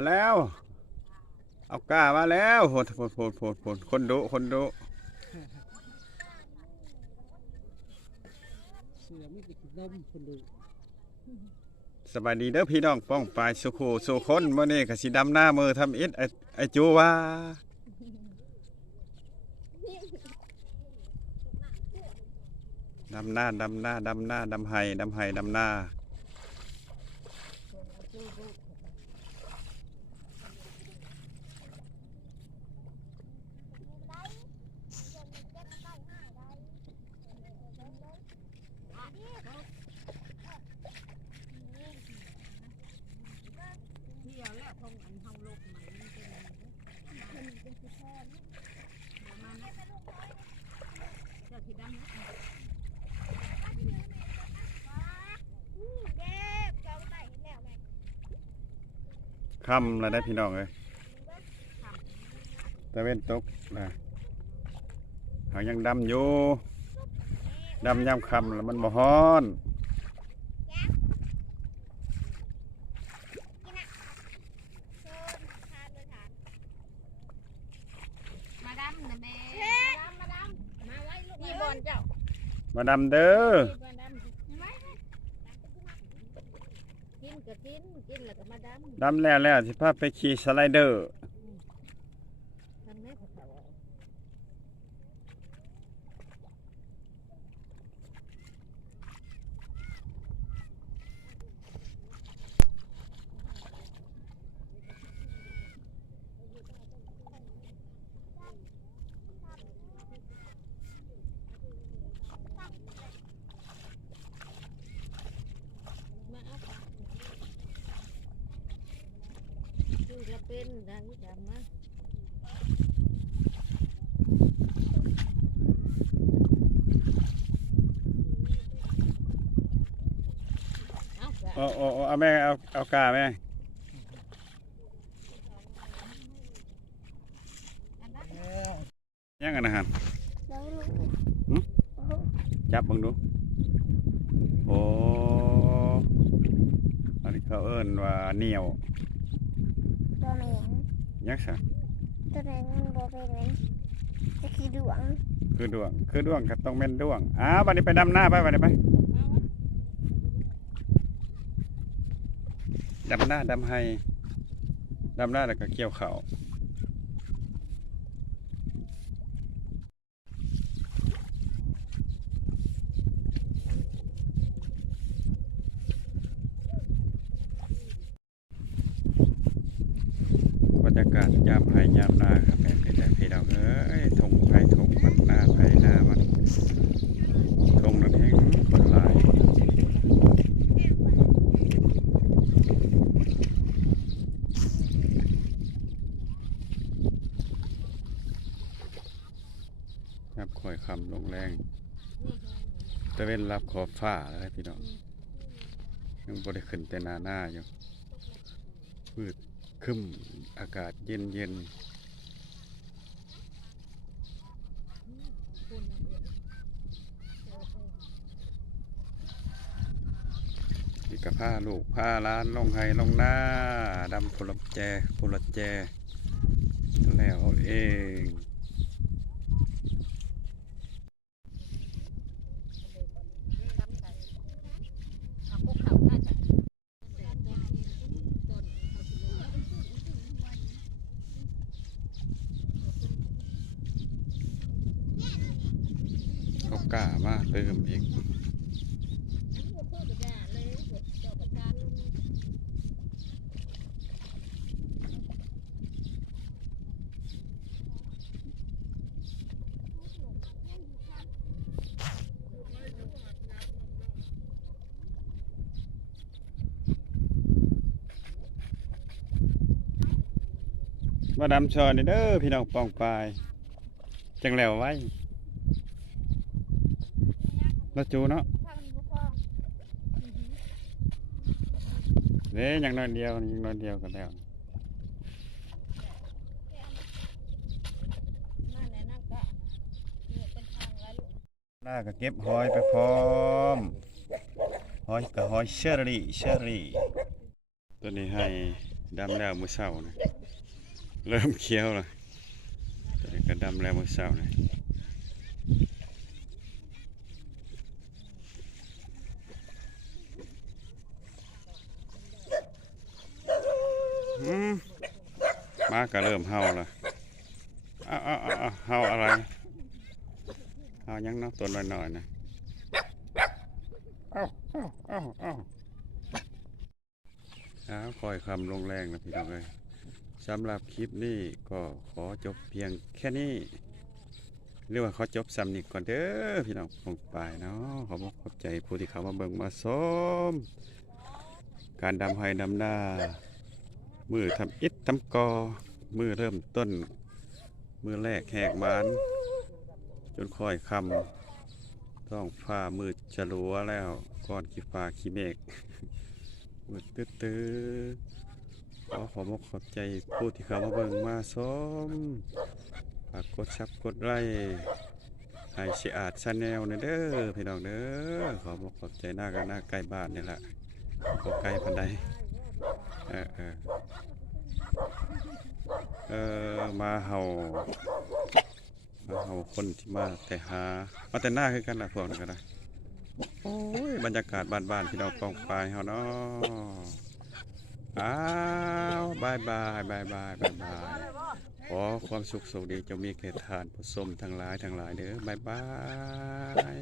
มาแล้ว เอาก้ามาแล้วโหดโหดโหดโหดโหดคนดุคนดุเสือไม่ติดลมคนดูสบายดีเด้อพี่น้องป้องปลายสุขูสุคนมื้อนี้ก็สิดำหน้ามือทำอิฐไอ้ไอ้จูว่าดำหน้าดำหน้าดำหน้าดำไห้ดำไห้ดำหน้า เที่ยวแล้วคงอันเฮาลกใหม่มันเป็นมัน เป็นสิแท้ประมาณนั้นเจ้าที่ดำนะคำแล้วได้พี่น้องเอ้ยตะเวนตกนะเขายังดำอยู่ดำยามคำแล้วมันบ่ฮ้อน มาดำนะแม่มาดำมาไว้ลูกนี่บอลเจ้า มาดำเด้อนี่บอลดำไม่กินก็กินกินแล้วก็มาดำดำแล้วแล้วสิพาไปขี่สไลเดอร์ ทำได้พอเขามาเอาปากดู จะเป็นดังดำนะเอากะโอ้โอ้โอ้เอาแม่เอาเอากาแม่เออยังกันนะฮะแล้วลูกหึจับเบิ่งดูโอ้อันนี้เขาเอิ้นว่าเหนียว ตัวแมงยักษ์ซะตัวแมงมันบ่เป็นเหมือนจะคือดวงคือดวง คือดวงก็ต้องเป็นดวงอ้าวบัดนี้ไปดำหน้าไปบัดนี้ไปดำหน้าดำไห้ดำหน้าแล้วก็เกี่ยวเขาวบรรยา ยามไห้ยามหน้าครับแม่พี่แม่พี่น้องเอ้ยทงไผ่ทงมันหน้าไผ่หน้ามันทงนั่นเองคนลายครับคอยคำลงแรงตะเว้นรับขอบฟ้าแล้วพี่น้องยังบ่ได้ขึ้นแต่นาหน้าอยู่พืด ครึ้มอากาศเย็นเย็นนี่ก็ผ้าลูกผ้าล้านลงไห้ลงหน้าดำผลแจผลแจแล้วเอง เอาพวกเขาน่าจะต้นเขาสิลง เขา กล้ามาเติมอีกมาดำชอนนี่เด้อพี่น้องปองปลาย จังแล้วไว้ แล้วจูเนาะเด้ยังน้อยเดียวนี่ยังน้อยเดียวกันแล้วมาแนะนำกะเนี่ยเป็นทางแล้วลูกหน้าก็เก็บหอยไปพร้อมหอยกับหอยเชอรี่เชอรี่ตัวนี้ให้ดำแล้วมื้อเช้านะเริ่มเคี้ยวและตอนนี้ก็ดำแล้วมื้อเช้านะอืม มาก็เริ่มเห่าละอ้าวอ้าวอ้าวเห่าอะไรเห่ายังนาะตัวน้อยๆนะเอ้าเอ้าเอ้าเอ้าครับคอยคำลงแรงนะพี่น้องเอ้ยสำหรับคลิปนี้ก็ขอจบเพียงแค่นี้หรือว่าขอจบซ้ำนี้ก่อนเด้อพี่น้องคงไปเนาะขอบอกขอบใจผู้ที่เขามาเบิ่งมาชมการดำไห้ดำหน้า มือทำอิดทำกอ มือเริ่มต้น มือแรกแหกบาน จนค่อยคำต้องฟ้ามืดจะรัวแล้วก่อนขี้ฟ้าขี้เมฆมืดตื้อตื้อขอขอบกขอบใจผู้ที่เข้ามาเบิ่งมาชมฝากกดซับกดไลค์ให้เสียอาดชาแนลนเด้อพี่น้องเด้อขอบกขอบใจหน้ากันหน้าใกล้บ้านนี่แหละก็ไกลปันใด เออเออเออมาเห่ามาเห่าคนที่มาแต่หา มาแต่หน้าคือกันละพวกนั้นก็ได้โอ้ยบรรยากาศบ้านๆพี่น้องกองปลายเฮาเนาะอ้าวบายบายบายบายบายบายขอความสุขสวัสดีจงมีแก่ทานผู้ชมทั้งหลายทั้งหลายเด้อบายบาย